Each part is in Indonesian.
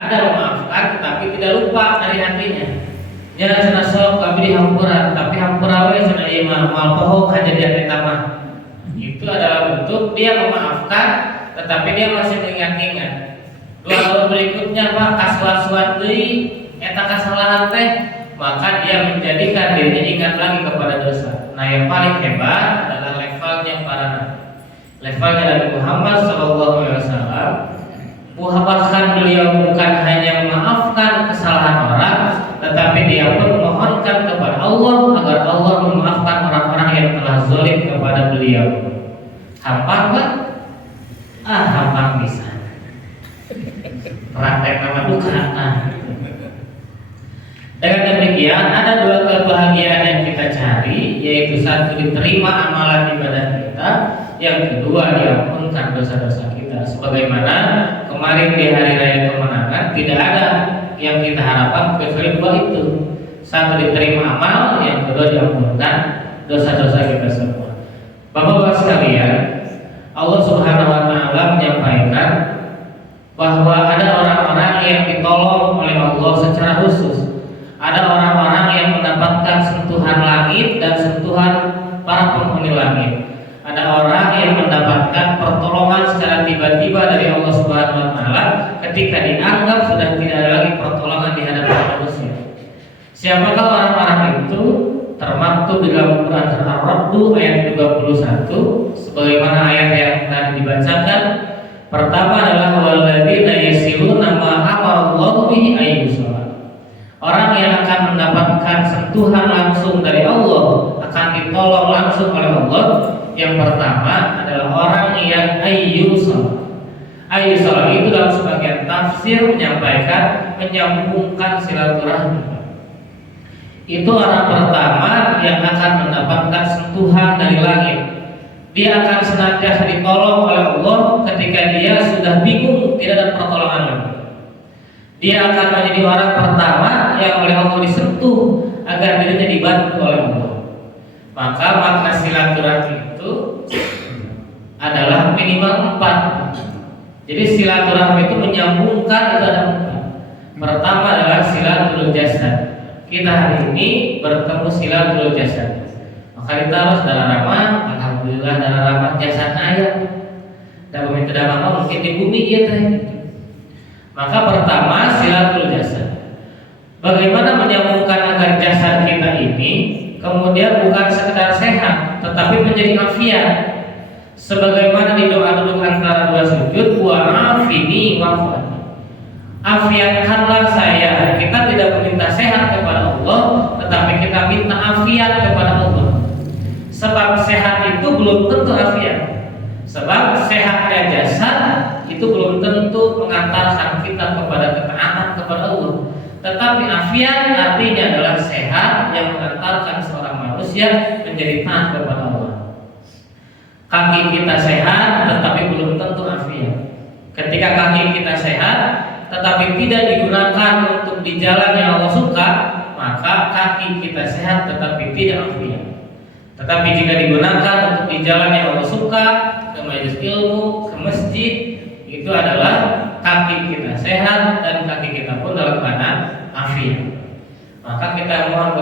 ada memaafkan tetapi tidak lupa dari hatinya. Jangan cenah sok kami dihampura tapi hampura we cenah ieu mah moal pohok kajadian eta mah. Itu adalah bentuk dia memaafkan tetapi dia masih mengingat-ingat. Dua tahun berikutnya Pak kasuat-suat deui eta kesalahan teh, maka dia menjadikan dirinya ingat lagi kepada dosa. Nah, yang paling hebat adalah levelnya para nabi. Levelnya Nabi Muhammad SAW. Bahkan beliau bukan hanya memaafkan kesalahan orang, tetapi dia pun memohonkan kepada Allah agar Allah memaafkan orang-orang yang telah zalim kepada beliau. Hampang Pak? Hampang bisa. Praktek nama duka. Dengan demikian ada dua kebahagiaan yang kita cari, yaitu satu diterima amalan ibadah kita, yang kedua diampunkan dosa-dosa kita. Sebagaimana kemarin di hari raya kemenangan tidak ada yang kita harapkan kecuali dua itu, satu diterima amal, yang kedua diampunkan dosa-dosa kita semua. Bapak-bapak sekalian, Allah Subhanahu wa taala menyampaikan bahwa ada orang-orang yang ditolong oleh Allah secara khusus. Ada orang-orang yang mendapatkan sentuhan langit dan sentuhan para penghuni langit. Ada orang yang mendapatkan pertolongan secara tiba-tiba dari Allah Subhanahu wa taala ketika dianggap sudah tidak ada lagi pertolongan di hadapan manusia. Siapakah orang-orang itu? Termaktub di dalam Quran surah Ar-Ra'd ayat 21 sebagaimana ayat yang tadi dibacakan. Pertama adalah walladzina yasiluna ma amarallahu bihi ayyusala. Orang yang akan mendapatkan sentuhan langsung dari Allah, akan ditolong langsung oleh Allah. Yang pertama adalah orang yang ayyusala. Ayyusala itu dalam sebagian tafsir menyampaikan menyambungkan silaturahmi. Itu orang pertama yang akan mendapatkan sentuhan dari langit. Dia akan senantiasa ditolong oleh Allah ketika dia sudah bingung tidak ada pertolongan lagi. Dia akan menjadi orang pertama yang oleh Allah disentuh agar dirinya dibantu oleh Allah. Maka makna silaturahmi itu adalah minimal 4. Jadi silaturahmi itu menyambungkan, itu ada 4. Pertama adalah silatul jasad. Kita hari ini bertemu silatul jasad. Maka kita harus darah ramah, alhamdulillah darah ramah jasad ayah. Dan peminta damang mungkin di bumi ya teh. Maka pertama silatul jasad. Bagaimana menyambungkan agar jasad kita ini kemudian bukan sekedar sehat, tetapi menjadi afiat. Sebagaimana di doa duduk antara dua sujud, wa afini wa'fu. Afiatkanlah saya. Kita tidak meminta sehat kepada Allah, tetapi kita minta afiat kepada Allah. Sebab sehat itu belum tentu afiat. Sebab sehatnya jasad itu belum tentu mengantarkan kita kepada ketaatan kepada Allah. Tetapi afiat artinya adalah sehat yang mengantarkan seorang manusia menjadi taat kepada Allah. Kaki kita sehat tetapi belum tentu afiat. Ketika kaki kita sehat tetapi tidak digunakan untuk di jalan yang Allah suka, maka kaki kita sehat tetapi tidak afiat. Tetapi jika digunakan untuk di jalan yang Allah suka, ke majelis ilmu, ke masjid, itu adalah kaki kita sehat dan kaki kita pun dalam keadaan afiat. Maka kita mohon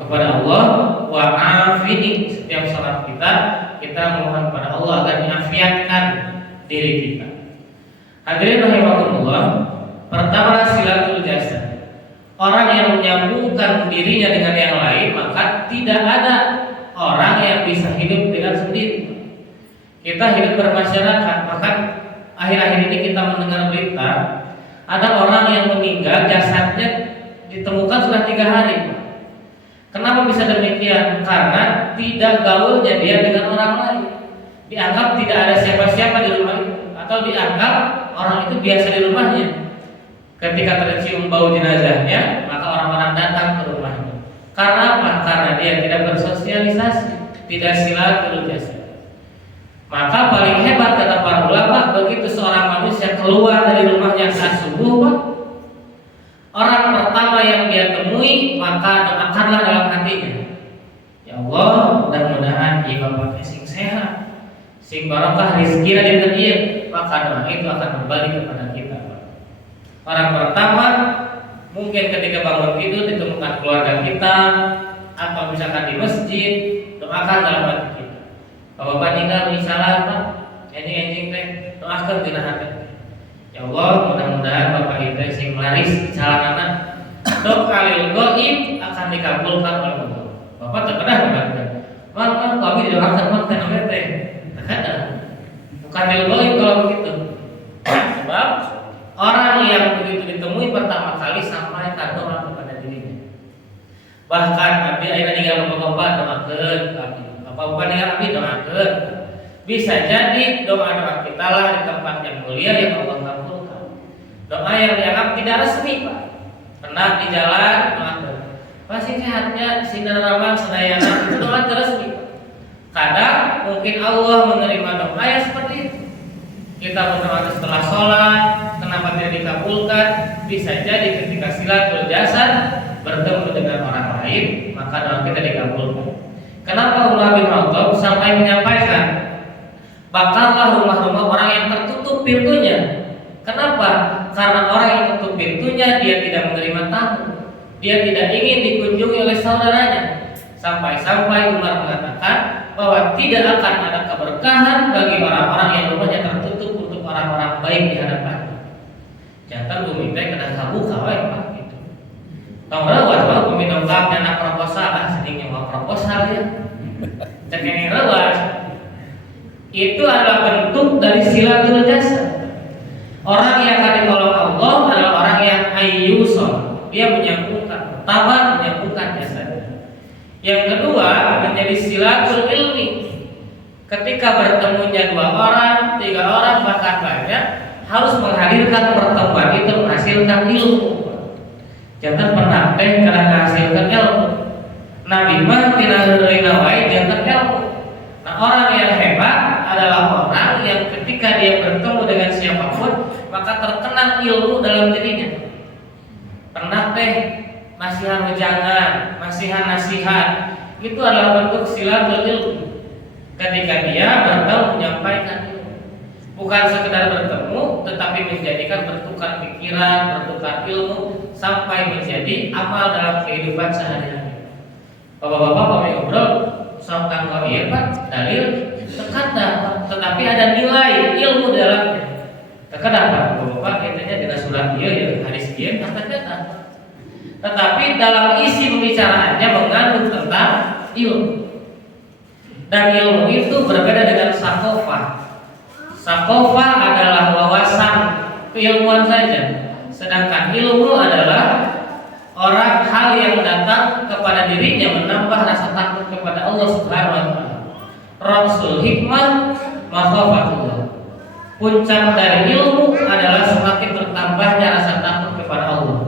kepada Allah, wa afini, setiap salat kita mohon kepada Allah agar diafiatkan diri kita. Hadirin rahimakumullah, pertama silatul jasad. Orang yang menyambungkan dirinya dengan yang lain, maka tidak ada orang yang bisa hidup dengan sendiri. Kita hidup bermasyarakat, maka akhir-akhir ini kita mendengar berita ada orang yang meninggal, jasadnya ditemukan sudah 3 hari. Kenapa bisa demikian? Karena tidak gaulnya dia dengan orang lain. Dianggap tidak ada siapa-siapa di rumah itu, atau dianggap orang itu biasa di rumahnya. Ketika tercium bau jenazahnya, maka orang-orang datang ke rumahnya. Karena apa? Karena dia tidak bersosialisasi, tidak silatul jasad. Maka paling hebat kata para ulama, begitu seorang manusia keluar dari rumahnya saat subuh, Pak, orang pertama yang dia temui, maka doakanlah dalam hatinya, ya Allah, mudah-mudahan ieu bapak sing sehat, sing barokah rezeki dinten ieu, maka doa itu akan kembali kepada kita, Pak. Orang pertama mungkin ketika bangun tidur ditemukan keluarga kita atau misalkan di masjid, doakan dalam hati kita. Bapak tinggal misalnya apa? Enjing teh doakan tina hati. Ya Allah, mudah-mudahan Bapak kita sing laris jalanana doa lil ghaib akan dikabulkan oleh Allah. Bapak terkenal Bapak. Maka kami didoakan mah teh teh. Terkadang bukan lil ghaib kalau begitu. Sebab orang yang begitu ditemui pertama kali sampaikan doa kepada dirinya. Bahkan abdi ayeuna ninggal bapak-bapak doakeun abdi. Bapak-bapak ninggal abdi doakeun. Bisa jadi doa-doa kita lah di tempat yang mulia yang Allah kabulkan. Doa yang dianggap tidak resmi, Pak. Pernah di jalan doakeun. Pasti sehatnya sinaraman sadayana itu doa resmi. Kadang mungkin Allah menerima doa yang seperti itu. Kita berdoa setelah sholat, kenapa tidak dikabulkan? Bisa jadi ketika silatul jasad bertemu dengan orang lain, maka doa kita dikabulkan. Kenapa Umar bin Khattab sampai menyampaikan, bakarlah rumah-rumah orang yang tertutup pintunya. Kenapa? Karena orang yang tertutup pintunya dia tidak menerima tamu, dia tidak ingin dikunjungi oleh saudaranya. Sampai-sampai Umar mengatakan bahwa tidak akan ada keberkahan bagi orang-orang yang rumahnya tertutup untuk orang-orang baik di hadapannya. Jangan bumi teh kena kabuka wae Pak gitu. Tahu rawas Pak bumi dongkap anak proposal sedingnya mau proposal ya. Cek ini rawas. Itu adalah bentuk dari silatul jasad. Orang yang akan ditolong Allah adalah orang yang ayyuson. Dia menyambungkan pertama menyambungkan jasad. Yang kedua menjadi silatul ilmi. Ketika bertemunya 2 orang, 3 orang bahkan banyak, harus menghadirkan pertemuan itu menghasilkan ilmu. Jangan pernah karena menghasilkan ilmu. Nabi mah tina heureuna wae jangan ilmu. Nah, orang yang hebat adalah orang yang ketika dia bertemu dengan siapapun maka terkenang ilmu dalam dirinya. Pernah nasihat wejangan, nasihat itu adalah bentuk silatul ilmi. Ketika dia bertemu menyampaikan ilmu, bukan sekedar bertemu, tetapi menjadikan bertukar pikiran, bertukar ilmu sampai menjadi amal dalam kehidupan sehari-hari. Bapak-bapak kami ngobrol soal kanggo ieu Pak, dalil terkadang, tetapi ada nilai ilmu dalamnya. Terkadang Bapak intinya dengan surat ieu ya hadis ieu kata-kata. Tetapi dalam isi pembicaraannya mengandung tentang ilmu. Dan ilmu itu berbeda dengan sakofah. Sakofah adalah wawasan keilmuan saja. Sedangkan ilmu adalah orang hal yang datang kepada dirinya menambah rasa takut kepada Allah Subhanahu wa taala. Rasul hikmah makhafatullah. Puncak dari ilmu adalah semakin bertambahnya rasa takut kepada Allah.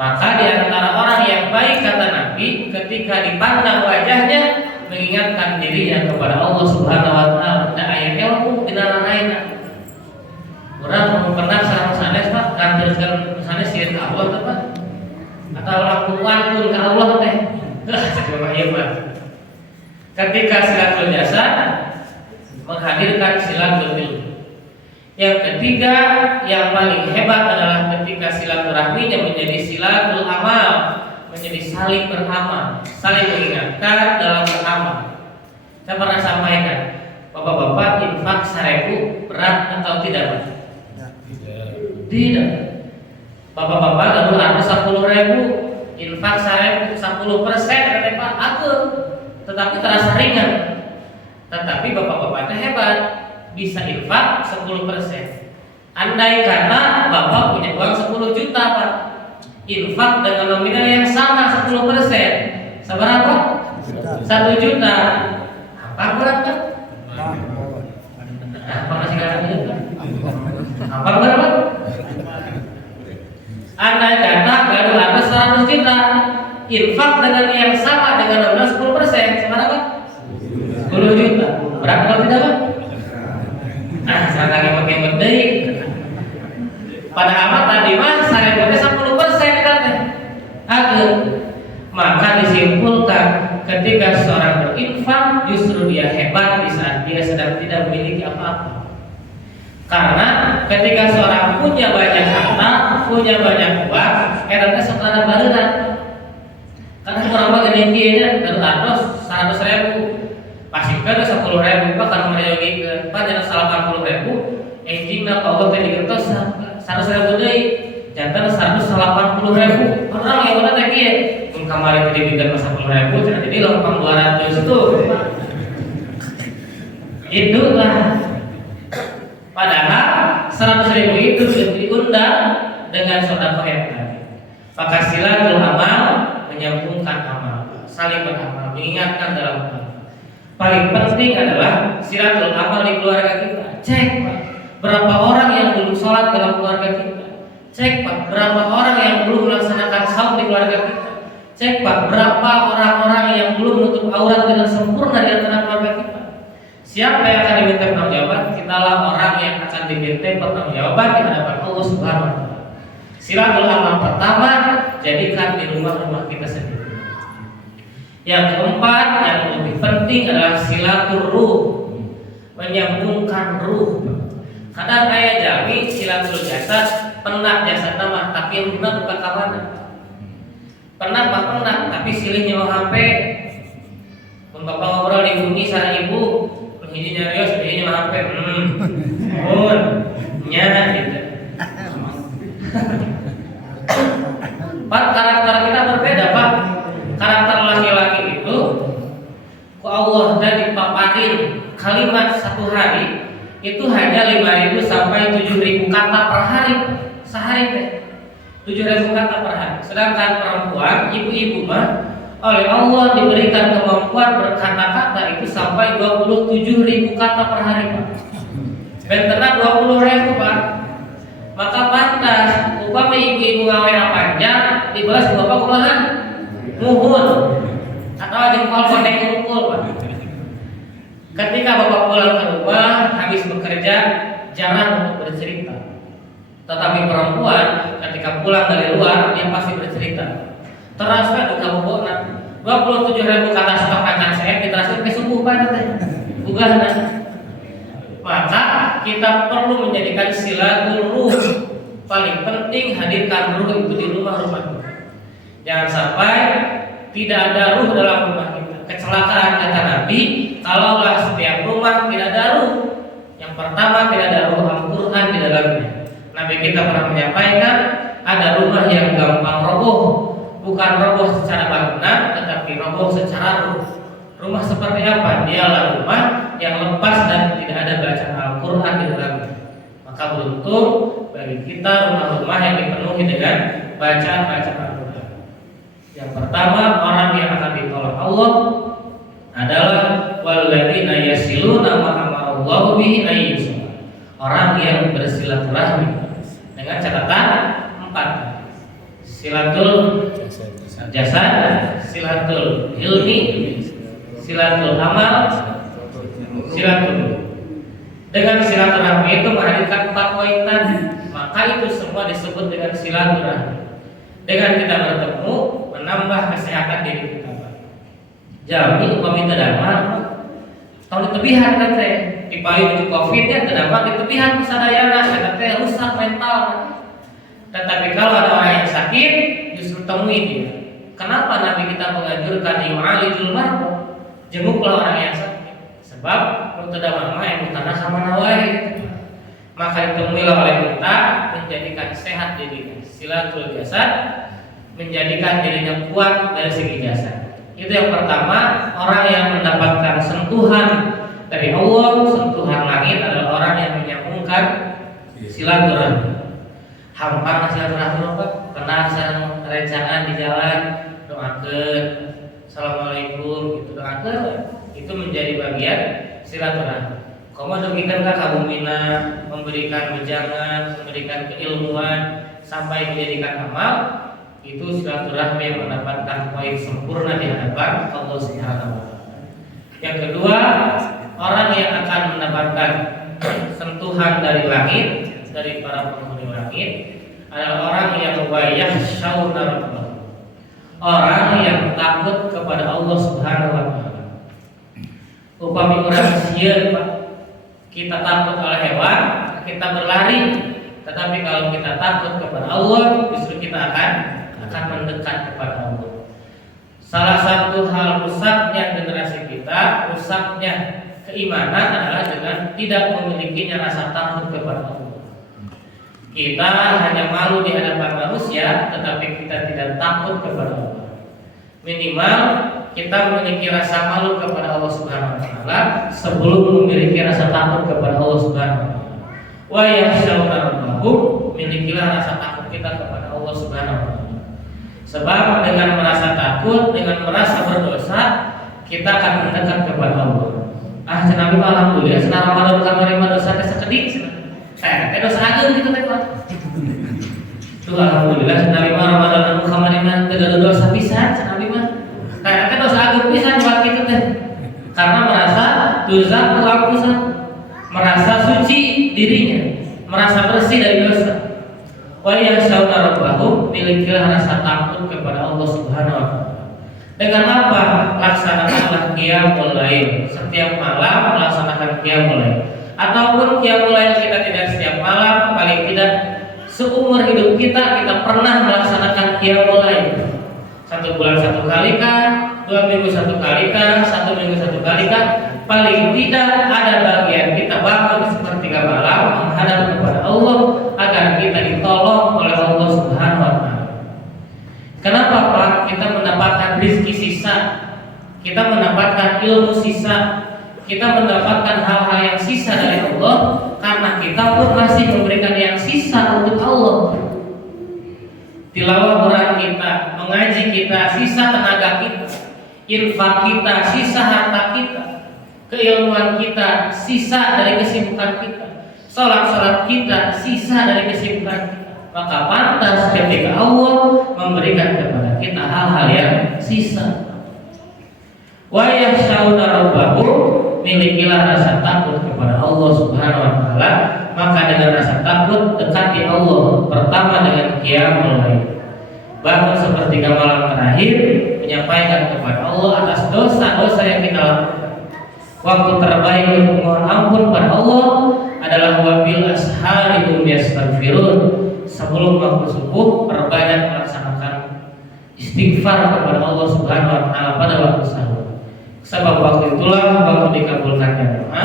Maka di antara orang yang baik kata Nabi ketika dipandang wajahnya mengingatkan dirinya kepada Allah Subhanahu wa taala. Da aya ilmu dina lain. Urang pernah sareng sanes Pak kantorkeun sanes sieun ka Allah teh Pak. Atau lakukan pun ka Allah teh. Coba ieu Pak. Ketika silatul jasad menghadirkan silatul ilmu. Yang ketiga yang paling hebat adalah ketika silaturahminya menjadi silatul amal, menjadi saling beramal, saling mengingatkan dalam beramal. Saya pernah sampaikan, bapak-bapak infak 1.000 berat atau tidak Pak? Tidak. Bapak-bapak lalu ada 10.000 infak 10% kata Pak, aku tetapi terasa ringan. Tetapi bapak-bapaknya hebat. Bisa infak 10%. Andai kata Bapak punya uang 10 juta Pak, infak dengan nominal yang sama 10%, seberapa? 1 juta. Apa berapa? Apa masih kata? Apa berapa? Andai kata gaduh atas 100 juta, infak dengan yang sama dengan nominal 10%, seberapa? 10 juta. Berapa kalau tidak Pak? Nah, saya pakai medai. Pada amat tadi mah saya punya 10% kita teh. Aduh. Maka disimpulkan ketika seorang berinfak justru dia hebat di saat dia sedang tidak memiliki apa-apa. Karena ketika seorang punya banyak harta, punya banyak uang, eranya sekarang barunan. Karena orang bagian kianya dari ardos 100.000, pasti kan 10.000, bahkan mereka ke pada 80.000, engkingna kalau tadi kertas 100.000 deh, jantan 180.000. Orang yang mana tadi ya, kemarin tadi bikin 10.000, jadi lompang 200 itu. Itulah. Padahal 100.000 itu diundang dengan sedekah yang tadi. Maka silatul amal menyambungkan amal, saling beramal, mengingatkan dalam amal. Paling penting adalah silatul amal di keluarga kita. Cek Pak, berapa orang yang belum sholat dalam keluarga kita. Cek Pak, berapa orang yang belum melaksanakan saum di keluarga kita. Cek Pak, berapa orang-orang yang belum menutup aurat dengan sempurna di antara keluarga kita. Siapa yang akan diminta pertanggungjawaban? Kitalah orang yang akan diminta pertanggungjawaban di hadapan Allah Subhanahu wa taala. Silatul amal pertama, jadikan di rumah-rumah kita sendiri. Yang keempat, yang lebih penting adalah silatul ruh, menyambungkan ruh. Kadang ayah jami silatul jasad, pernah jasad nama, tapi yang benar bukan kawan. Pernah, tapi silih nyawa HP. Bapak ngobrol di bumi sama ibu, hiji nyarios, hiji nyawa HP. Nya gitu. Pak, karakter kita berbeda Pak. Karakter laki-laki itu ku Allah dan dipaparin kalimat satu hari itu hanya 5.000 sampai 7.000 kata per hari sehari teh. 7.000 kata per hari. Sedangkan perempuan, ibu-ibu mah oleh Allah diberikan kemampuan berkata-kata itu sampai 27.000 kata per hari Pak. Benterna 20.000 Pak. Maka pantas upama ibu-ibu ngawena panjang dibalas bapak kumaha? Muhun atau jempol kondek ngumpul Pak. Ketika bapak pulang ke rumah habis bekerja jarang untuk bercerita. Tetapi perempuan ketika pulang dari luar dia pasti bercerita. Transfer duka bobona 27.000 kata stok akan saya ditransfer ke subuh Pak teh. Bugahna. Maka kita perlu menjadikan silatul ruh. Paling penting hadirkan ruh itu di rumah-rumah. Jangan sampai tidak ada ruh dalam rumah kita. Kecelakaan kata Nabi, kalaulah setiap rumah tidak ada ruh. Yang pertama tidak ada ruh Al-Quran di dalamnya. Nabi kita pernah menyampaikan ada rumah yang gampang roboh, bukan roboh secara bangunan, tetapi roboh secara ruh. Rumah seperti apa? Dialah rumah yang lepas dan tidak ada bacaan Al-Quran di dalamnya. Maka beruntung bagi kita rumah-rumah yang dipenuhi dengan bacaan-bacaan Al-Quran. Yang pertama, orang yang akan ditolong Allah adalah walladzina yasiluna ma amarallahu bihi ayyusul. Orang yang bersilaturahmi dengan catatan 4. Silatul jasad, silatul ilmi, silatul amal, silatul. Dengan silaturahmi itu menghadirkan 4 poin tadi. Maka itu semua disebut dengan silaturahmi. Dengan kita bertemu menambah kesehatan diri kita. Jadi upami teu damang tahun di tebihan kan teh dipayung di Covid ya teu damang di tebihan sadayana eta teh rusak mental. Tetapi kalau ada orang yang sakit justru temui dia. Kenapa Nabi kita menganjurkan yu'alijul marbu? Jenguklah orang yang sakit. Sebab teu damang mah yang tanah sama nawai. Maka ditemuilah oleh kita menjadikan sehat dirinya. Silatul jasad menjadikan dirinya kuat dari segi jasad. Itu yang pertama, orang yang mendapatkan sentuhan dari Allah, sentuhan langit adalah orang yang menyambungkan silaturahmi. Hampar silaturahmi apa? Kenal sareng rencana di jalan, doakeun, assalamualaikum, gitu doakeun. Itu menjadi bagian silaturahmi. Komo dugikan ka kabumina, memberikan wejangan, memberikan keilmuan sampai menjadikan amal. Itu silaturahmi yang mendapatkan poin sempurna di hadapan Allah Subhanahu wa taala. Yang kedua, orang yang akan mendapatkan sentuhan dari langit, dari para penghuni langit adalah orang yang yakhshawna rabbah. Orang yang takut kepada Allah Subhanahu wa taala. Upami urang sieun Pak, kita takut oleh hewan, kita berlari, tetapi kalau kita takut kepada Allah, justru kita akan mendekat kepada Allah. Salah satu hal rusaknya generasi kita, rusaknya keimanan adalah dengan tidak memilikinya rasa takut kepada Allah. Kita hanya malu di hadapan manusia, tetapi kita tidak takut kepada Allah. Minimal kita memiliki rasa malu kepada Allah Subhanahu wa taala sebelum memiliki rasa takut kepada Allah Subhanahu wa taala. Wa yakhshawna rabbahum, milikilah rasa takut kita kepada Allah Subhanahu wa taala. Sebab dengan merasa takut, dengan merasa berdosa, kita akan mendekat kepada Allah. Nabi alhamdulillah senang Ramadan kamari dosa teh sakedik. Teh dosa ageung kitu teh Pak. Tuh alhamdulillah Nabi Ramadan kamari mah teu dosa pisan Nabi mah. Teh dosa ageung pisan buat kitu teh. Karena merasa dosa kuapusan, merasa suci dirinya, merasa bersih dari dosa. Wa yakhshawna rabbahum, milikilah rasa takut kepada Allah Subhanahu wa taala. Dengan apa? Laksanakanlah qiyamul lail. Setiap malam melaksanakan qiyamul lail. Ataupun qiyamul lail kita tidak setiap malam, paling tidak seumur hidup kita pernah melaksanakan qiyamul lail. 1 bulan 1 kali kah? 2 minggu 1 kali kah? 1 minggu 1 kali kah? Paling tidak ada bagian kita bangun sepertiga malam menghadap kepada Allah agar kita ditolong oleh Allah Subhanahu wa taala. Kenapa Pak? Kita mendapatkan rezeki sisa, kita mendapatkan ilmu sisa, kita mendapatkan hal-hal yang sisa dari Allah karena kita pun masih memberikan yang sisa untuk Allah. Tilawah Quran kita, mengaji kita, sisa tenaga kita, infak kita, sisa harta kita, keilmuan kita, sisa dari kesibukan kita, salat kita, sisa dari kesibukan kita. Maka pantas ketika Allah memberikan kepada kita hal-hal yang sisa. Wa yakhshawna rabbahum, milikilah rasa takut kepada Allah Subhanahu wa taala. Maka dengan rasa takut dekati Allah. Pertama dengan qiyamul lail, bangun sepertiga malam terakhir menyampaikan kepada Allah atas dosa-dosa yang kita lakukan. Waktu terbaik untuk mohon ampun pada Allah adalah wabil ashari hum yastaghfirun. Sebelum waktu subuh perbanyak melaksanakan istighfar kepada Allah Subhanahu wa taala pada waktu sahur. Sebab waktu itulah waktu dikabulkannya doa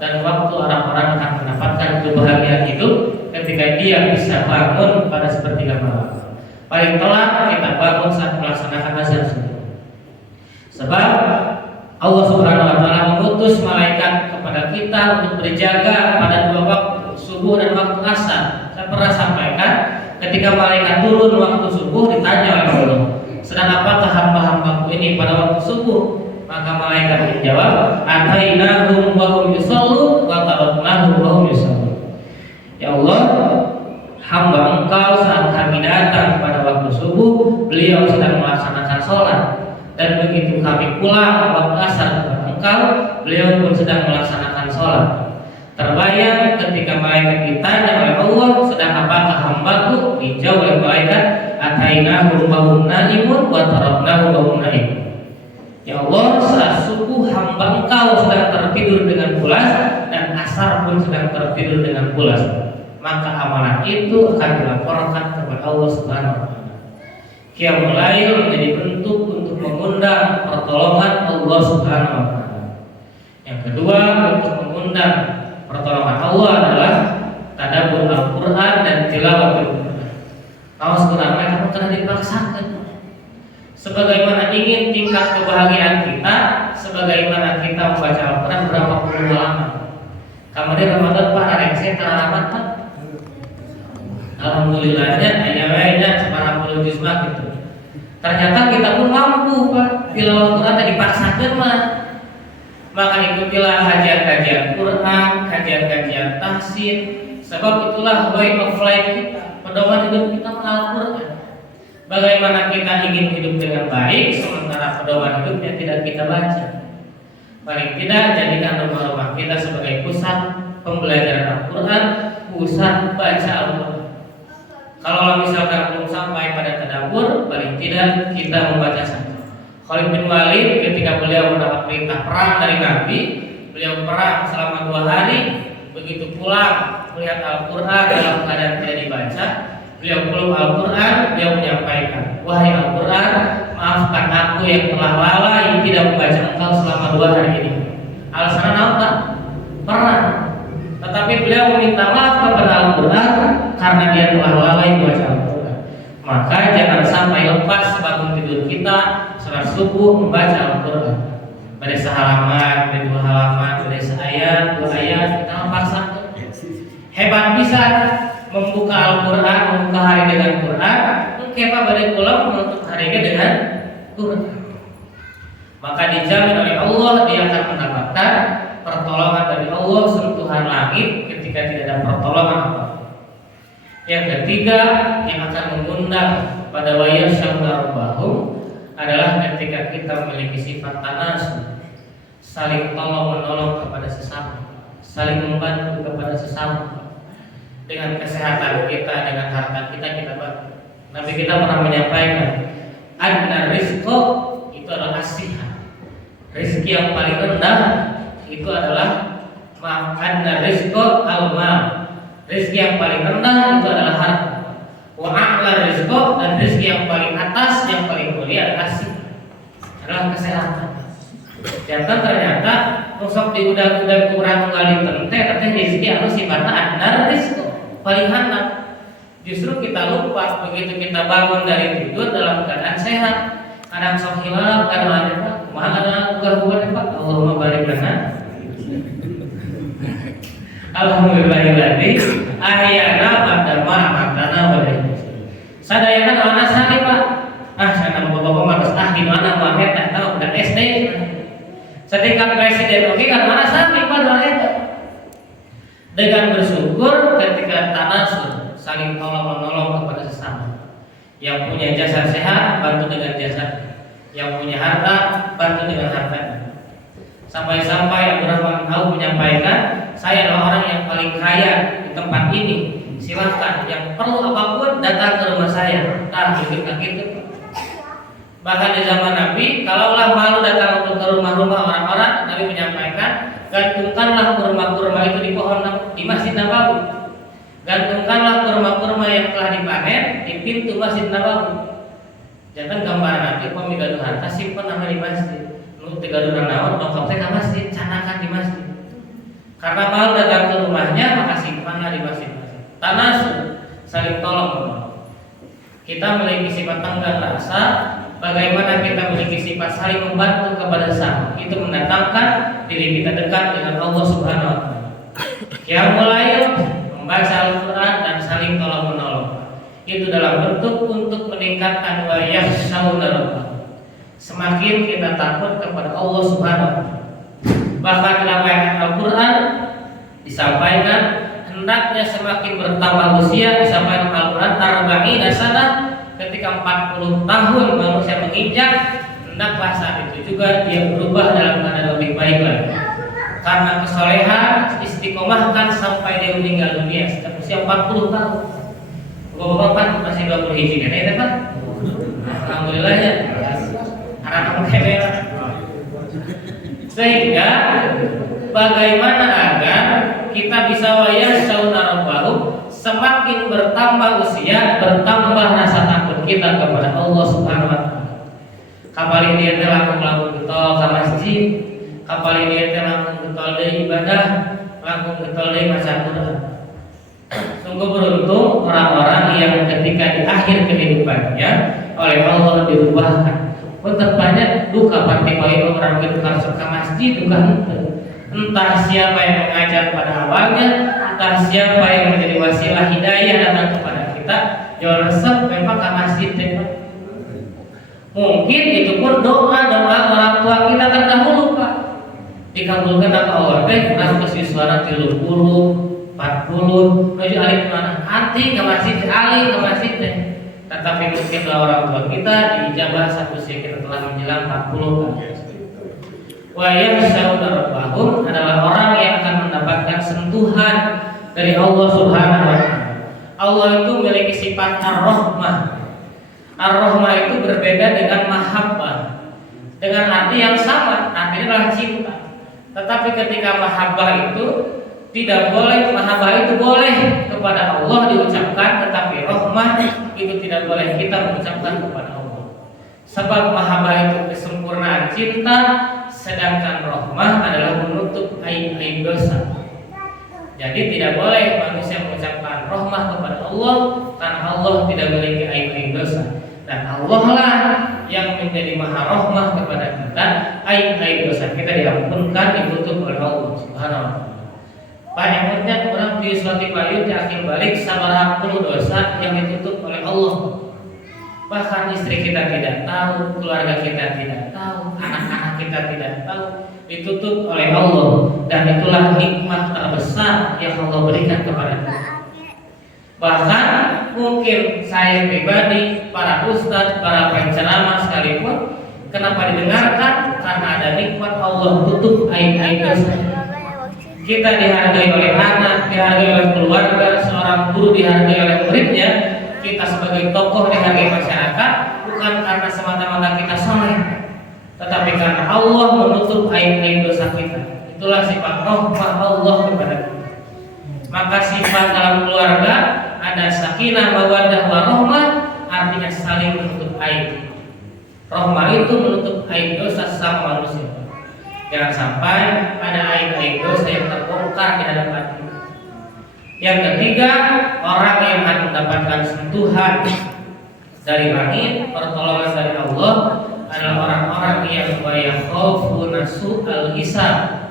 dan waktu orang-orang akan mendapatkan kebahagiaan hidup ketika dia bisa bangun pada sepertiga malam. Paling telat kita bangun saat melaksanakan azan subuh. Sebab Allah Subhanahu wa taala mengutus malaikat kepada kita untuk berjaga pada 2 waktu, subuh dan waktu asar. Saya pernah sampaikan ketika malaikat turun waktu subuh ditanya oleh Allah, sedang apakah hamba-hambaku ini pada waktu subuh? Maka malaikat menjawab, atainahum wa hum yusallun wa taraknahum wa hum yusallun. Ya Allah, hamba Engkau saat kami datang pada waktu subuh, beliau sedang melaksanakan sholat, dan begitu kami pulang waktu asar kepada Engkau, beliau pun sedang melaksanakan sholat. Terbayang ketika malaikat ditanya oleh Allah, sedang apakah hambaku? Dijawab oleh malaikat, atainahum wa hum naimun wa taraknahum wa hum naimun. Ya Allah, saat subuh hamba Engkau sedang tertidur dengan pulas dan asar pun sedang tertidur dengan pulas. Maka amalan itu akan dilaporkan kepada Allah Subhanahu wa taala. Qiyamul lail menjadi bentuk untuk mengundang pertolongan Allah Subhanahu wa taala. Yang kedua, untuk mengundang pertolongan Allah adalah tadabbur Al-Qur'an dan tilawatul Qur'an. Kaos Qur'an mereka pernah dipaksakan. Sebagaimana ingin tingkat kebahagiaan kita, sebagaimana kita membaca Al-Qur'an berapa puluh halaman. Kemudian Ramadan Pak ada yang saya halaman Pak. Alhamdulillahnya ayat-ayatnya 90 juz gitu. Ternyata kita pun mampu Pak. Tilawah Qur'an tadi dipaksakan mah. Maka ikutilah kajian-kajian Quran, kajian-kajian tafsir. Sebab itulah way of life kita, pedoman hidup kita Al-Quran. Bagaimana kita ingin hidup dengan baik sementara pedoman hidupnya tidak kita baca. Paling tidak jadikan rumah-rumah kita sebagai pusat pembelajaran Al-Quran, pusat baca Al-Quran. Kalau misalkan belum sampai pada tadabbur, paling tidak kita membaca saja. Khalid bin Walid ketika beliau mendapat perintah perang dari Nabi, beliau perang selama 2 hari. begitu pulang melihat Al-Quran dalam keadaan tidak dibaca, beliau peluk Al-Quran, beliau menyampaikan, wahai Al-Quran, maafkan aku yang telah lalai tidak membaca engkau selama 2 hari ini. Alasan apa? Pernah. Tetapi beliau meminta maaf kepada Al-Quran karena dia telah lalai membaca Al-Quran. Maka jangan sampai lepas bangun tidur kita salat subuh membaca Al-Quran. Dari sehalaman, dari 2 halaman, dari seayat, 2 ayat, kita paksa. Hebat bisa membuka Al-Quran, membuka hari dengan Quran, kepa balik pulang menutup harinya dengan Quran. Maka dijamin oleh Allah dia akan mendapatkan pertolongan dari Allah, sentuhan langit ketika tidak ada pertolongan apa. Yang ketiga yang akan mengundang pada wayar syamdarubahum adalah ketika kita memiliki sifat tanas, saling tolong menolong kepada sesama, saling membantu kepada sesama. Dengan kesehatan kita, dengan harta kita, kita bantu. Nabi kita pernah menyampaikan, anna rizqo itu adalah as-sihat. Rizki yang paling rendah itu adalah anna rizqo al-mal. Rizki yang paling rendah itu adalah harta. Wa a'la rizqo, dan rizki yang paling atas, yang paling mulia adalah adalah kesehatan. Jangan ternyata rusok di udah kurang kali tente, tapi rizki anu sifatnya adnar rizqo paling handap. Justru kita lupa begitu kita bangun dari tidur dalam keadaan sehat. Kadang sok hilaf, kadang ada Pak, mana bukan Pak. Allahumma barik lana. Alhamdulillahilladzi ahyana ba'da ma amatana wa ilayhi. Sadayakan anak sani Pak. Sana bapak-bapak matas di mana Muhammad tak tahu udah SD. Setingkat presiden oke kan mana sani Pak doa itu. Dengan bersyukur ketika tanasur, saling tolong-menolong kepada sesama. Yang punya jasad sehat bantu dengan jasad, yang punya harta bantu dengan hartanya. Sampai-sampai Abdurrahman Auf menyampaikan, saya adalah orang yang paling kaya di tempat ini. Silahkan yang perlu apapun datang ke rumah saya. Nah, gitu. Bahkan di zaman Nabi, kalaulah malu datang untuk ke rumah-rumah orang-orang, Nabi menyampaikan, gantungkanlah kurma-kurma itu di pohon di Masjid Nabawi. Gantungkanlah kurma-kurma yang telah dipanen di pintu Masjid Nabawi. Jangan gambaran nanti pemigaduh harta simpan nama di masjid. Lu tiga duran naon dokter ke masjid, canakan di masjid. Karena malu datang ke rumahnya, maka simpanlah di masjid. Tanas saling tolong. Kita memiliki sifat tanggal rasa. Bagaimana kita memiliki sifat saling membantu kepada sesama, itu mendatangkan diri kita dekat dengan Allah Subhanahu wa taala. Yang mulai membaca Al-Quran dan saling tolong menolong. Itu dalam bentuk untuk meningkatkan wa yakhshawna rabbahum. Semakin kita takut kepada Allah Subhanahu wa taala. Bahkan dalam ayat Al-Quran disampaikan hendaknya semakin bertambah usia, disampaikan Al-Quran arba'ina sanah. Ketika 40 tahun manusia menginjak, hendaklah saat itu juga dia berubah dalam keadaan lebih baik lagi. Karena kesolehan istiqomahkan sampai dia meninggal dunia sejak usia 40 tahun. Bapak-bapak masih 20 hiji kan ya Pak? Alhamdulillah ya. Anak-anak kebel. Sehingga bagaimana agar kita bisa wayah saunarabahu, semakin bertambah usia, bertambah rasa takut kita kepada Allah Subhanahu wa taala. Kapal dia teh langkung getol ka masjid, kapal dia teh langkung getol deui ibadah, langkung getol deui maca Quran. Sungguh beruntung orang-orang yang ketika di akhir kehidupannya oleh Allah dirubahkan. Punten banyak duka pati poin orang duka ke masjid duka entah siapa yang mengajar pada awalnya, entah siapa yang menjadi wasilah hidayah datang kepada kita, jangan resep memang ke masjid Pak. Mungkin itu pun doa orang tua kita terdahulu Pak. Dikabulkan apa Allah teh kurang ke suara 30, 40, menuju alif mana? Hati ke masjid, alih ke masjid teh. Tetapi mungkin orang tua kita diijabah satu usia kita telah menjelang 40 tahun. Wa yakhshawna rabbahum adalah orang yang akan mendapatkan sentuhan dari Allah Subhanahu wa taala. Allah itu memiliki sifat ar-rahmah. Ar-rahmah itu berbeda dengan mahabbah. Dengan arti yang sama, artinya adalah cinta. Tetapi ketika mahabbah itu tidak boleh, mahabbah itu boleh kepada Allah diucapkan, tetapi rahmah itu tidak boleh kita mengucapkan kepada Allah. Sebab mahabbah itu kesempurnaan cinta, sedangkan rahmah adalah menutup aib-aib dosa. Jadi tidak boleh manusia mengucapkan rahmah kepada Allah karena Allah tidak memiliki aib-aib dosa. Dan Allah lah yang menjadi maha rahmah kepada kita. Aib-aib dosa kita diampunkan, ditutup oleh Allah Subhanahu wa taala. Banyaknya orang di suatu bayu di akhir balik sabar 10 dosa yang ditutup oleh Allah. Bahkan istri kita tidak tahu, keluarga kita tidak tahu, anak-anak kita tidak tahu, ditutup oleh Allah. Dan itulah nikmat terbesar yang Allah berikan kepada kita. Bahkan mungkin saya pribadi, para ustadz, para penceramah sekalipun, kenapa didengarkan? Karena ada nikmat Allah tutup aib-aib dosa. Kita dihargai oleh anak, dihargai oleh keluarga, seorang guru dihargai oleh muridnya, kita sebagai tokoh dihargai masyarakat, bukan karena semata-mata kita soleh, tetapi karena Allah menutup aib-aib dosa kita. Itulah sifat rahmah Allah kepada kita. Maka sifat dalam keluarga ada sakinah, mawaddah, warahmah, artinya saling menutup aib. Rahmah itu menutup aib dosa sesama manusia. Jangan sampai ada aib-aib dosa yang terbongkar di hadapan kita. Yang ketiga, orang yang akan mendapatkan sentuhan dari langit, pertolongan dari Allah adalah orang-orang yang yakhafuna su'al hisab.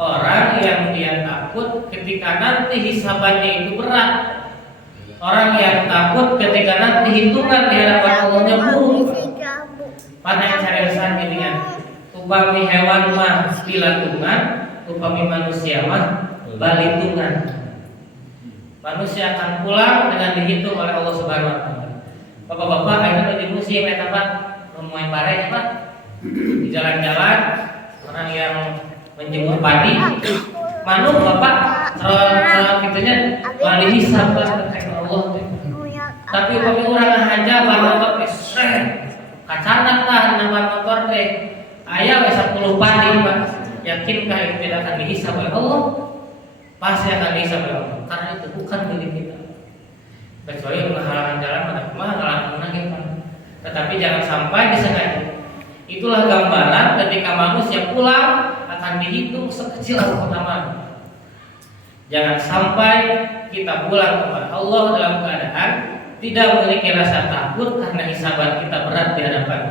Orang yang dia takut ketika nanti hisabannya itu berat. Orang yang takut ketika nanti hitungan di hadapan Allahnya buruk. Pada yang cari usaha ini ya. Upami hewan mah bilantungan, upami manusia mah balitungan. Manusia akan pulang dengan dihitung oleh Allah Subhanahu wa taala. Bapak-bapak, akhirnya di musim eta Pak, main pare Pak. Di jalan-jalan orang yang menjemur padi, manuk Bapak, soal kitunya malah dihisab Pak Allah. Tapi upami urang haja ban motor esreh. Kacanak tah na ban motor teh. Ayah 10 padi Pak, yakinkah itu tidak akan dihisab oleh Allah? Pasti akan dihisab oleh Allah, karena itu bukan milik kita. Kecuali menghalangan jalan pada menghalangan kita. Tetapi jangan sampai disengaja. Itulah gambaran ketika manusia pulang akan dihitung sekecil apapun amal. Jangan sampai kita pulang kepada Allah dalam keadaan tidak memiliki rasa takut karena hisaban kita berat di hadapan.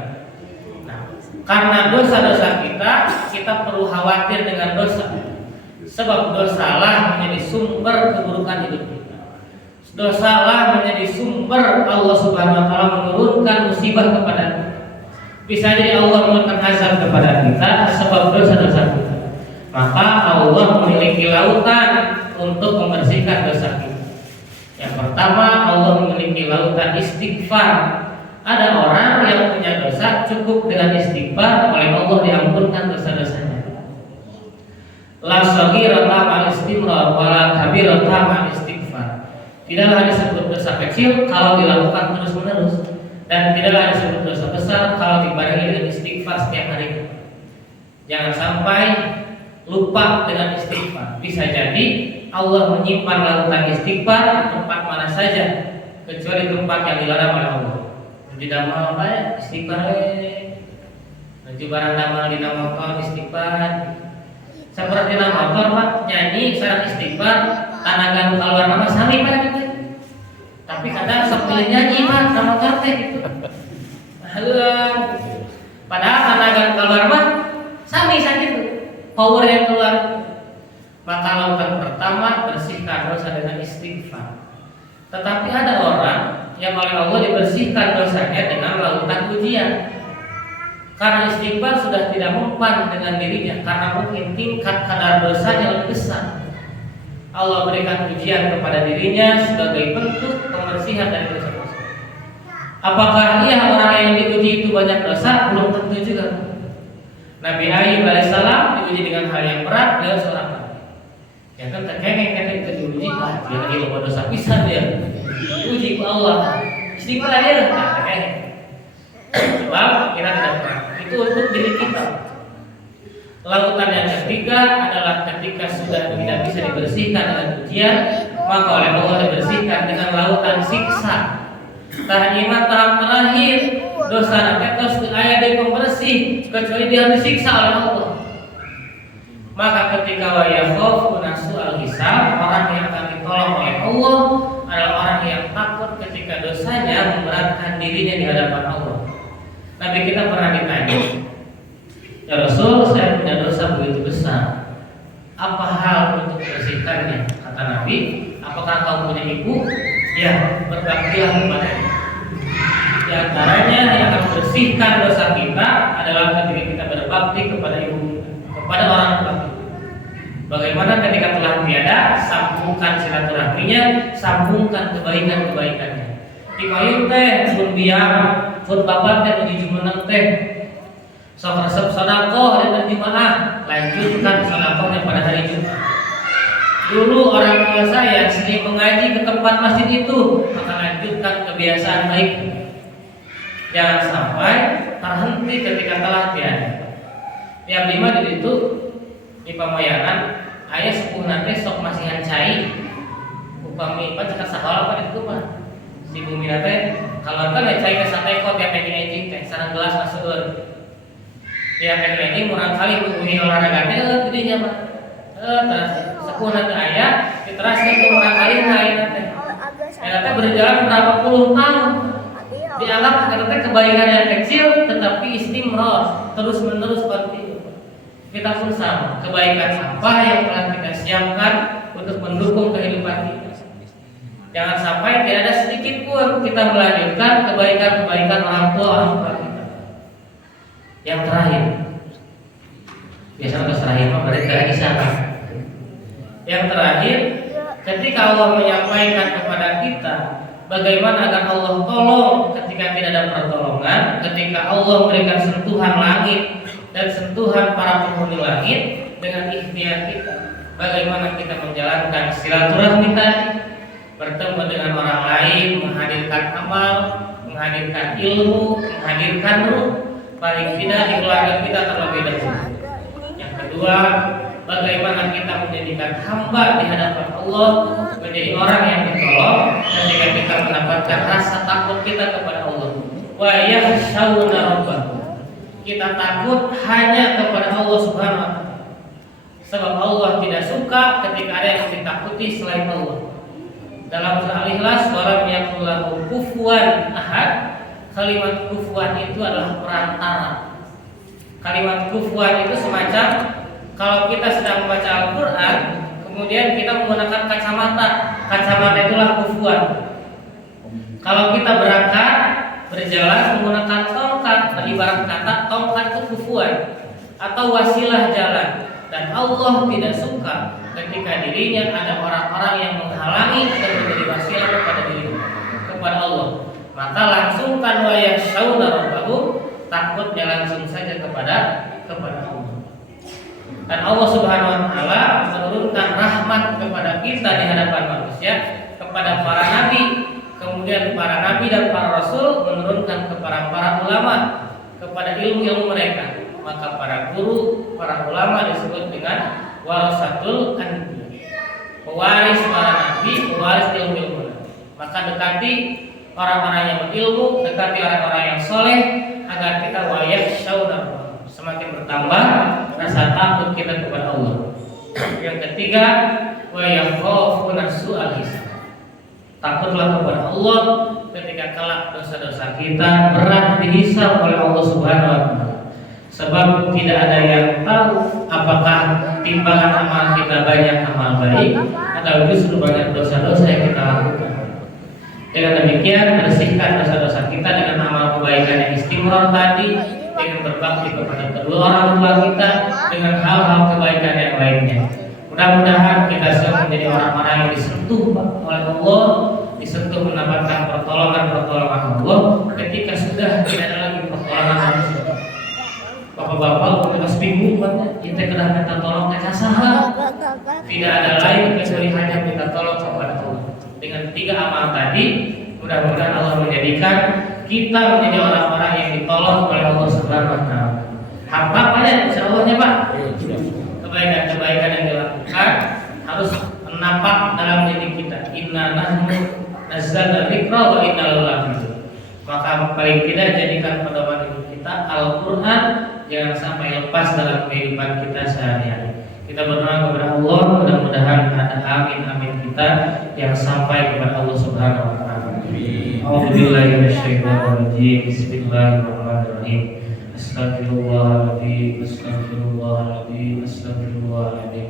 Karena dosa-dosa kita perlu khawatir dengan dosa. Sebab dosalah menjadi sumber keburukan hidup kita. Dosalah menjadi sumber Allah Subhanahu wa taala menurunkan musibah kepada kita. Bisa jadi Allah menurunkan azab kepada kita sebab dosa-dosa kita. Maka Allah memiliki lautan untuk membersihkan dosa kita. Yang pertama, Allah memiliki lautan istighfar. Ada orang yang punya dosa cukup dengan istighfar oleh Allah diampunkan dosa-dosanya. La saghirata ma'al istimrar wa la kabirata ma'al istighfar. Tidaklah disebut dosa kecil kalau dilakukan terus-menerus, dan tidaklah disebut dosa besar kalau dibarengi dengan istighfar setiap hari. Jangan sampai lupa dengan istighfar. Bisa jadi Allah menyimpan lautan istighfar di tempat mana saja, kecuali tempat yang dilarang oleh Allah. Di dalam apa istighfar, nanti barang damal di nama motor istighfar. Seperti nama motor Pak nyanyi sarang istighfar, tanagan keluar nama sami Pak gitu. Tapi kadang sok nyanyi Pak nama motor teh gitu. Padahal tanagan keluar mah sami sakit tuh, power yang keluar. Maka lautan pertama bersihkan dosa dengan istighfar. Tetapi ada orang yang oleh Allah dibersihkan dosanya dengan lautan ujian. Karena istighfar sudah tidak mempan dengan dirinya, karena mungkin tingkat kadar dosanya lebih besar. Allah berikan ujian kepada dirinya sebagai bentuk pembersihan dari dosa-dosa. Apakah ia orang yang diuji itu banyak dosa? Belum tentu juga. Nabi Ayub alaihissalam diuji dengan hal yang berat, dia seorang nabi. Ya kan terkengeng kan itu diuji, dia lagi lupa dosa pisan dia. Diuji ke Allah, istighfar dia lah, terkengeng. Sebab kita tidak pernah. Itu untuk diri kita. Lautan yang ketiga adalah ketika sudah tidak bisa dibersihkan dengan ujian, maka oleh Allah dibersihkan dengan lautan siksa. Iman tahap terakhir dosa nanti terus ayat di pembersih kecuali dia disiksa oleh Allah. Maka ketika wayakhofu su'al hisab, orang yang akan ditolong oleh Allah adalah orang yang takut ketika dosanya memberatkan dirinya di hadapan Allah. Nabi kita pernah ditanya, ya Rasul, saya punya dosa begitu besar, apa hal untuk membersihkannya? Kata Nabi, apakah kau punya ibu? Ya, berbaktilah kepadanya. Di antaranya yang akan membersihkan dosa kita adalah ketika kita berbakti kepada ibu kita, kepada orang tua kita. Bagaimana ketika telah tiada, sambungkan silaturahminya, sambungkan kebaikan-kebaikannya. Di kayu teh, pun biang, pun bapak teh uji jumeneng teh. Sok resep sedekah dan jemaah, lanjutkan sedekahnya pada hari Jumat. Dulu orang tua saya sering mengaji ke tempat masjid itu, maka lanjutkan kebiasaan baik. Jangan sampai terhenti ketika telah tiada. Yang lima di situ di pamayanan ayah sepuh nanti sok masihan cai upami baca sahala pada itu mah si bumi nanti kalau kan cai ke sateko tiap anjing teh sareng gelas kaseur tiap anjing murang kali bunyi olahraga teh gedinya mah terus sepuh nanti ayah diteraskeun ke murang kali lain teh eta berjalan berapa puluh tahun dianggap kata kebaikan yang kecil tetapi istimrar terus menerus seperti kita pun sama, kebaikan apa yang telah kita siapkan untuk mendukung kehidupan kita. Jangan sampai tidak ada sedikit pun kita melanjutkan kebaikan-kebaikan orang tua kita. Yang terakhir, biasanya terakhir berarti lagi sama. Yang terakhir, ketika Allah menyampaikan kepada kita bagaimana agar Allah tolong ketika tidak ada pertolongan, ketika Allah memberikan sentuhan langit dan sentuhan para penghuni langit dengan ikhtiar kita. Bagaimana kita menjalankan silaturahmi tadi, bertemu dengan orang lain, menghadirkan amal, menghadirkan ilmu, menghadirkan ruh, paling tidak di keluarga kita terlebih dahulu. Yang kedua, bagaimana kita menjadikan hamba di hadapan Allah, menjadi orang yang ditolong ketika kita mendapatkan rasa takut kita kepada Allah. Wa yakhshawna rabbahum. Kita takut hanya kepada Allah Subhanahu wa taala. Sebab Allah tidak suka ketika ada yang ditakuti selain Allah. Dalam surah Al-Ikhlas, walam yakul lahu kufuwan ahad. Kalimat kufuwan itu adalah perantara. Kalimat kufuwan itu semacam kalau kita sedang membaca Al-Qur'an, kemudian kita menggunakan kacamata. Kacamata itulah kufuwan. Kalau kita berangkat berjalan menggunakan tongkat, ibarat kata tongkat itu kufuan atau wasilah jalan. Dan Allah tidak suka ketika dirinya ada orang-orang yang menghalangi dan menjadi wasilah kepada dirinya, kepada Allah. Maka langsungkan wa yakhshawna rabbahum, takutnya langsung saja kepada Allah. Dan Allah Subhanahu wa taala menurunkan rahmat kepada kita di hadapan manusia, kepada para nabi. Kemudian para nabi dan para rasul menurunkan kepada para ulama, kepada ilmu mereka. Maka para guru, para ulama disebut dengan warasatul anbiya, pewaris para nabi, pewaris ilmu. Maka dekati orang-orang yang berilmu, dekati orang-orang yang soleh, agar kita wayakhshawna, semakin bertambah rasa takut kita kepada Allah. Yang ketiga, wayakhafuna su'al hisab. Takutlah kepada Allah ketika kelak dosa-dosa kita berat dihisab oleh Allah Subhanahu wa taala. Sebab tidak ada yang tahu apakah timbangan amal kita banyak amal baik atau justru banyak dosa-dosa yang kita lakukan. Dengan demikian bersihkan dosa-dosa kita dengan amal kebaikan yang istimror tadi, dengan berbakti kepada kedua orang tua kita, dengan hal-hal kebaikan yang lainnya. Mudah-mudahan kita semua menjadi orang-orang yang disentuh oleh Allah, disentuh mendapatkan pertolongan Allah ketika sudah tidak ada lagi pertolongan manusia. Bapak-bapak udah seminggu kita kena minta tolong ke sasaha. Tidak ada lain kecuali hanya minta tolong kepada Allah. Dengan 3 amal tadi, mudah-mudahan Allah menjadikan kita menjadi orang-orang yang ditolong oleh Allah Subhanahu wa taala. Hamba banyak insyaallah ya Pak. kebaikan-kebaikan yang dilakukan harus menapak dalam diri kita. Inna nahnu nazzalna dzikra wa inna lahu lahafizun. Maka paling tidak jadikan pedoman hidup kita Al-Quran, jangan sampai lepas dalam kehidupan kita sehari-hari. Kita berdoa kepada Allah, mudah-mudahan ada amin kita yang sampai kepada Allah Subhanahu wa taala. A'udzubillahi minasyaitonirrajim. Bismillahirrahmanirrahim. Astaghfirullahaladzim, astaghfirullahaladzim, astaghfirullahaladzim,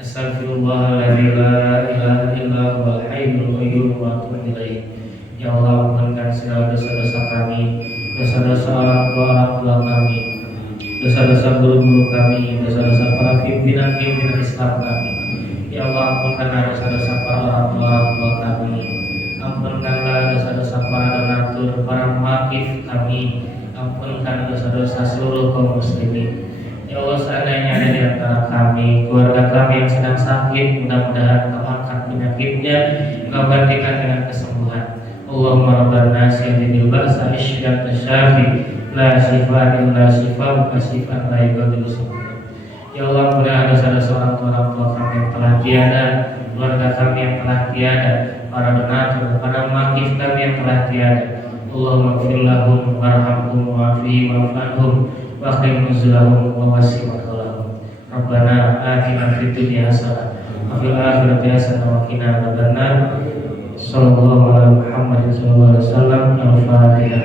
astaghfirullahaladzim, la ilaha illa huwal hayyul qayyum wa atubu ilaih. Ya Allah, ampunkan segala dosa-dosa kami, dosa-dosa orang tua kami, dosa-dosa guru-guru kami, dosa-dosa para pimpinan Islam kami. Ya Allah, ampunkanlah dosa-dosa para orang tua kami, ampunkanlah dosa-dosa para donatur, para muakif kami, ampunkan dosa-dosa seluruh kaum muslimin. Ya Allah, seandainya ada di antara kami, keluarga kami yang sedang sakit, mudah-mudahan Kau angkat penyakitnya, Kau gantikan dengan kesembuhan. Allahumma rabbana sayyidil ba'sa isyan tasyafi la shifaa illa shifaa kasifan la yughadiru saqama. Ya Allah, mudah dosa-dosa orang tua kami yang telah tiada, keluarga kami yang telah tiada, para donatur, para makif kami yang telah tiada. Allahumma ighfir lahum warhamhum wa'afihim wa'fu wa qihim nuzulahum wa wasi' madkhalahum. Rabbana atina fid dunya hasanah wa fil akhirati hasanah wa qina adzabannar. Sallallahu alaihi Muhammad sallallahu alaihi wasallam. Al-Fatihah.